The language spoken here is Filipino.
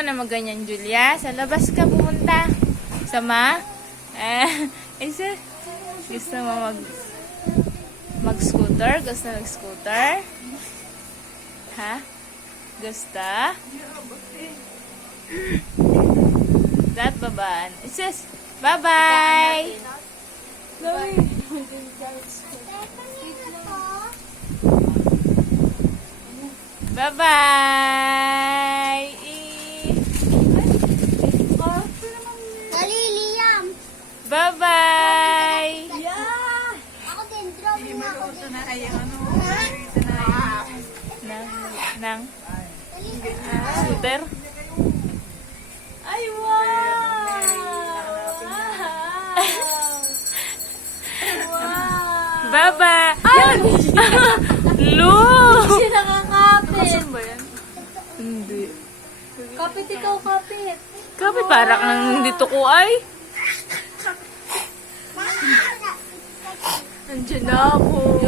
mo na maganyan, Julia. Sa labas ka pumunta. Sama? Isa. Gusto mo mag-scooter? Gusto mag-scooter? Ha? Gusto? Dat babaan. Isis. Bye-bye! Bye-bye! Dali, Liam. Bye-bye! Ako din, drawing na ako din. Nang scooter? Ay, wow! Bye-bye! Ay! Lu! Hindi nakakapit. Ba yan? Hindi. Kapit ikaw, kapit. Kapit parang nang dito ko ay. Nandiyan na ako.